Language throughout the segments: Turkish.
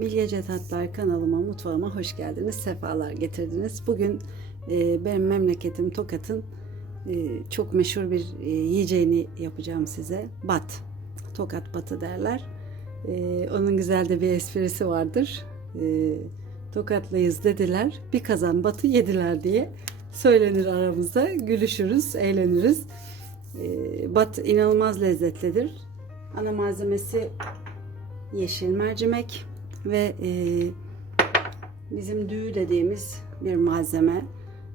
Bilgece Tatlar kanalıma, mutfağıma hoş geldiniz, sefalar getirdiniz. Bugün e, benim memleketim Tokat'ın e, çok meşhur bir e, yiyeceğini yapacağım size. Bat. Tokat batı derler. E, onun güzel de bir esprisi vardır. E, Tokatlıyız dediler, bir kazan batı yediler diye söylenir aramızda. Gülüşürüz, eğleniriz. E, bat inanılmaz lezzetlidir. Ana malzemesi yeşil mercimek ve e, bizim düğü dediğimiz bir malzeme.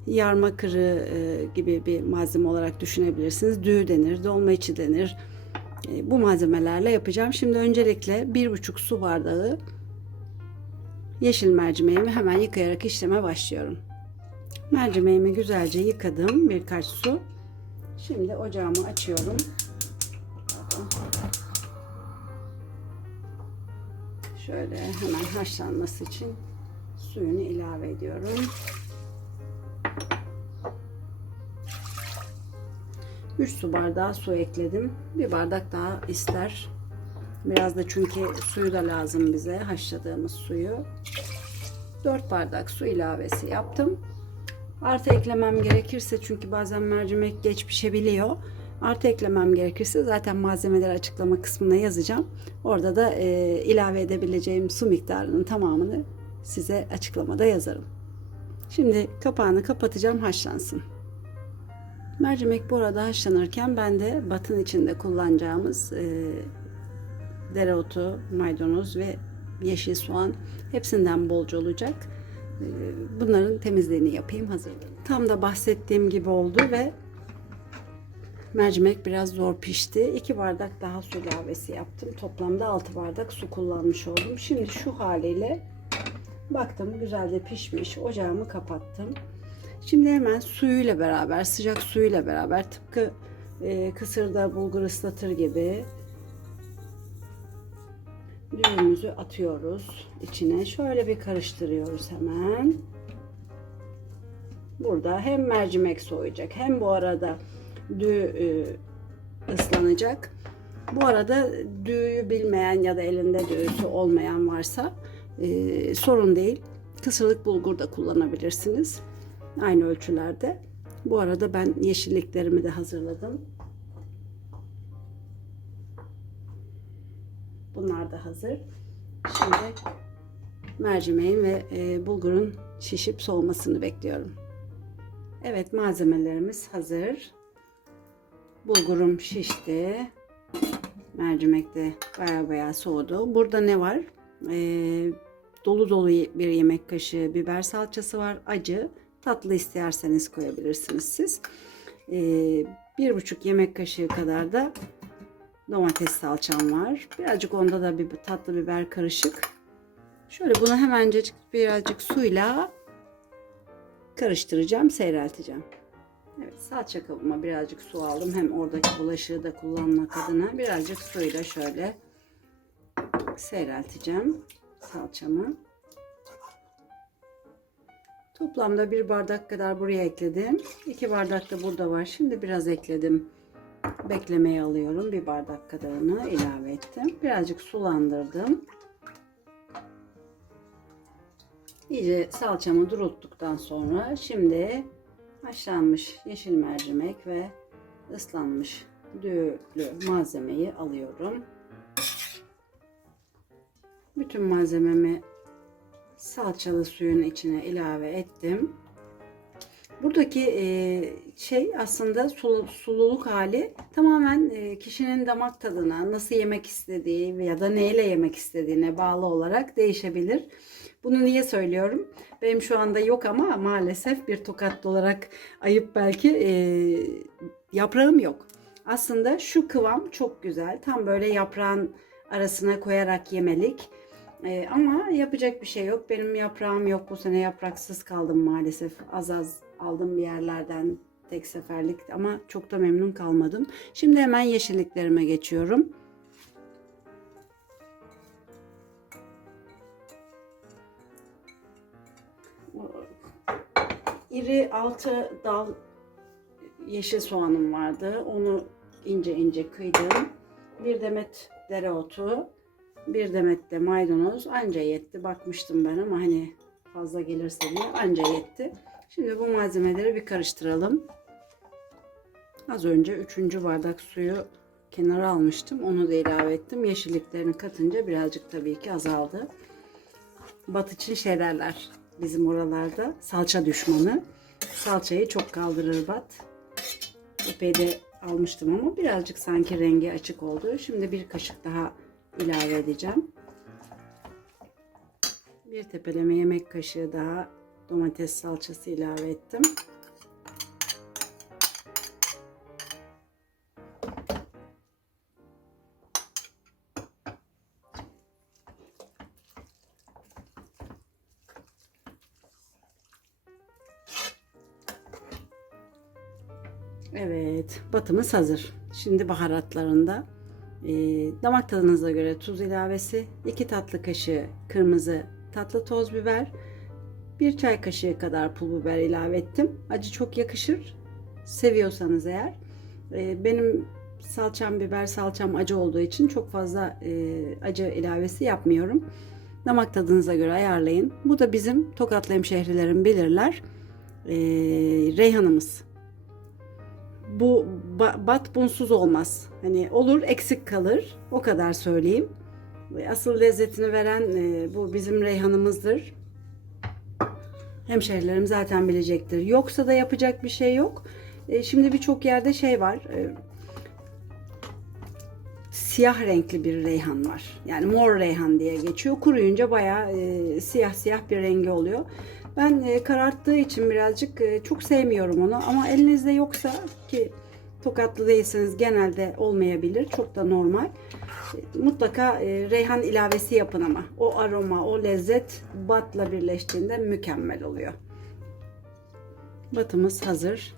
Yarma kırı e, gibi bir malzeme olarak düşünebilirsiniz. Düğü denir, dolma içi denir. E, bu malzemelerle yapacağım. Şimdi öncelikle bir buçuk su bardağı yeşil mercimeğimi hemen yıkayarak işleme başlıyorum. Mercimeğimi güzelce yıkadım birkaç su. Şimdi ocağımı açıyorum. Şöyle hemen haşlanması için suyunu ilave ediyorum. Üç su bardağı su ekledim. Bir bardak daha ister. Biraz da çünkü suyu da lazım bize. Haşladığımız suyu. 4 bardak su ilavesi yaptım. Artı eklemem gerekirse çünkü bazen mercimek geç pişebiliyor. Artı eklemem gerekirse zaten malzemeleri açıklama kısmına yazacağım. Orada da e, ilave edebileceğim su miktarının tamamını size açıklamada yazarım. Şimdi kapağını kapatacağım haşlansın. Mercimek bu arada haşlanırken ben de batın içinde kullanacağımız e, dereotu, maydanoz ve yeşil soğan hepsinden bolca olacak. E, bunların temizliğini yapayım hazırlayayım. Tam da bahsettiğim gibi oldu ve Mercimek biraz zor pişti. 2 bardak daha su ilavesi yaptım. Toplamda 6 bardak su kullanmış oldum. Şimdi şu haliyle baktım güzel de pişmiş. Ocağımı kapattım. Şimdi hemen suyuyla beraber, sıcak suyuyla beraber tıpkı e, kısırda bulgur ıslatır gibi düğümümüzü atıyoruz içine. Şöyle bir karıştırıyoruz hemen. Burada hem mercimek soğuyacak hem bu arada düğü e, ıslanacak. Bu arada düğüyü bilmeyen ya da elinde düğüsü olmayan varsa e, sorun değil. Kısırlık bulgur da kullanabilirsiniz. Aynı ölçülerde. Bu arada ben yeşilliklerimi de hazırladım. Bunlar da hazır. Şimdi mercimeğin ve e, bulgurun şişip soğumasını bekliyorum. Evet malzemelerimiz hazır. Bulgurum şişti. Mercimek de baya baya soğudu. Burada ne var? Ee, dolu dolu bir yemek kaşığı biber salçası var. Acı. Tatlı isterseniz koyabilirsiniz siz. Ee, bir buçuk yemek kaşığı kadar da domates salçam var. Birazcık onda da bir tatlı biber karışık. Şöyle bunu hemencecik birazcık suyla karıştıracağım, seyrelteceğim. Evet salça kabıma birazcık su aldım. Hem oradaki bulaşığı da kullanmak adına birazcık suyla şöyle seyrelteceğim salçamı. Toplamda bir bardak kadar buraya ekledim. İki bardak da burada var. Şimdi biraz ekledim. Beklemeye alıyorum. Bir bardak kadarını ilave ettim. Birazcık sulandırdım. İyice salçamı duruttuktan sonra şimdi haşlanmış yeşil mercimek ve ıslanmış düğülü malzemeyi alıyorum. Bütün malzememi salçalı suyun içine ilave ettim. Buradaki e, şey aslında sulu, sululuk hali tamamen e, kişinin damak tadına, nasıl yemek istediği ya da neyle yemek istediğine bağlı olarak değişebilir. Bunu niye söylüyorum? Benim şu anda yok ama maalesef bir tokatlı olarak ayıp belki e, yaprağım yok. Aslında şu kıvam çok güzel. Tam böyle yaprağın arasına koyarak yemelik. E, ama yapacak bir şey yok. Benim yaprağım yok. Bu sene yapraksız kaldım maalesef. Az az aldım bir yerlerden tek seferlik ama çok da memnun kalmadım. Şimdi hemen yeşilliklerime geçiyorum. İri altı dal yeşil soğanım vardı. Onu ince ince kıydım. Bir demet dereotu, Bir demet de maydanoz anca yetti. Bakmıştım ben ama hani fazla gelirse diye anca yetti. Şimdi bu malzemeleri bir karıştıralım. Az önce 3. bardak suyu kenara almıştım. Onu da ilave ettim. Yeşilliklerini katınca birazcık tabii ki azaldı. Bat için şey derler bizim oralarda. Salça düşmanı. Salçayı çok kaldırır bat. Epey de almıştım ama birazcık sanki rengi açık oldu. Şimdi bir kaşık daha ilave edeceğim. Bir tepeleme yemek kaşığı daha domates salçası ilave ettim. Evet, batımız hazır. Şimdi baharatlarında e, damak tadınıza göre tuz ilavesi, 2 tatlı kaşığı kırmızı tatlı toz biber, 1 çay kaşığı kadar pul biber ilave ettim. Acı çok yakışır. Seviyorsanız eğer. E, benim salçam biber salçam acı olduğu için çok fazla e, acı ilavesi yapmıyorum. Damak tadınıza göre ayarlayın. Bu da bizim Tokatlı hemşehrilerin bilirler. E, reyhanımız bu ba- bat bunsuz olmaz. Hani olur eksik kalır. O kadar söyleyeyim. Asıl lezzetini veren e, bu bizim reyhanımızdır. Hemşehrilerim zaten bilecektir. Yoksa da yapacak bir şey yok. E, şimdi birçok yerde şey var. e, siyah renkli bir reyhan var. Yani mor reyhan diye geçiyor. Kuruyunca bayağı e, siyah siyah bir rengi oluyor. Ben e, kararttığı için birazcık e, çok sevmiyorum onu ama elinizde yoksa ki tokatlı değilseniz genelde olmayabilir. Çok da normal. E, Mutlaka reyhan ilavesi yapın ama o aroma, o lezzet batla birleştiğinde mükemmel oluyor. Batımız hazır.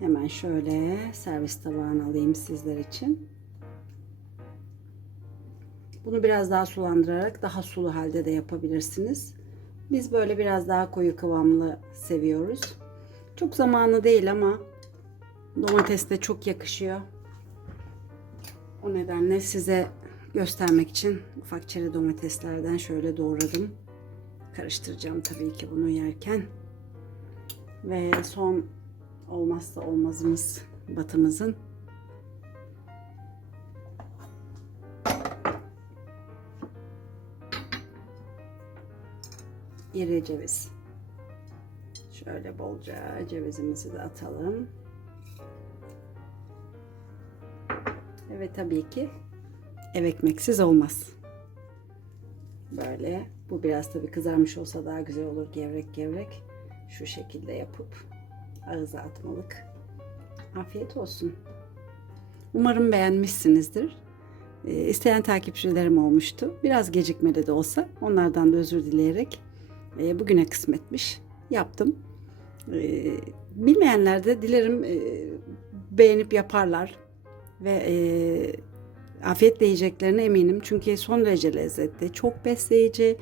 Hemen şöyle servis tabağına alayım sizler için. Bunu biraz daha sulandırarak daha sulu halde de yapabilirsiniz. Biz böyle biraz daha koyu kıvamlı seviyoruz. Çok zamanı değil ama domates de çok yakışıyor. O nedenle size göstermek için ufak çeri domateslerden şöyle doğradım. Karıştıracağım tabii ki bunu yerken. Ve son olmazsa olmazımız batımızın iri ceviz. Şöyle bolca cevizimizi de atalım. Ve tabii ki ev ekmeksiz olmaz. Böyle bu biraz tabii kızarmış olsa daha güzel olur gevrek gevrek. Şu şekilde yapıp ağıza atmalık. Afiyet olsun. Umarım beğenmişsinizdir. E, isteyen takipçilerim olmuştu. Biraz gecikmeli de olsa onlardan da özür dileyerek e, bugüne kısmetmiş. Yaptım. E, bilmeyenler de dilerim e, beğenip yaparlar ve e, afiyetle eminim. Çünkü son derece lezzetli, çok besleyici.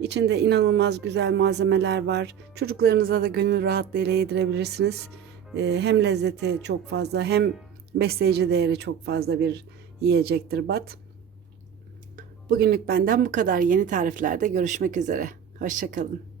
İçinde inanılmaz güzel malzemeler var. Çocuklarınıza da gönül rahatlığıyla yedirebilirsiniz. E, hem lezzeti çok fazla hem besleyici değeri çok fazla bir yiyecektir bat. Bugünlük benden bu kadar. Yeni tariflerde görüşmek üzere. Hoşçakalın.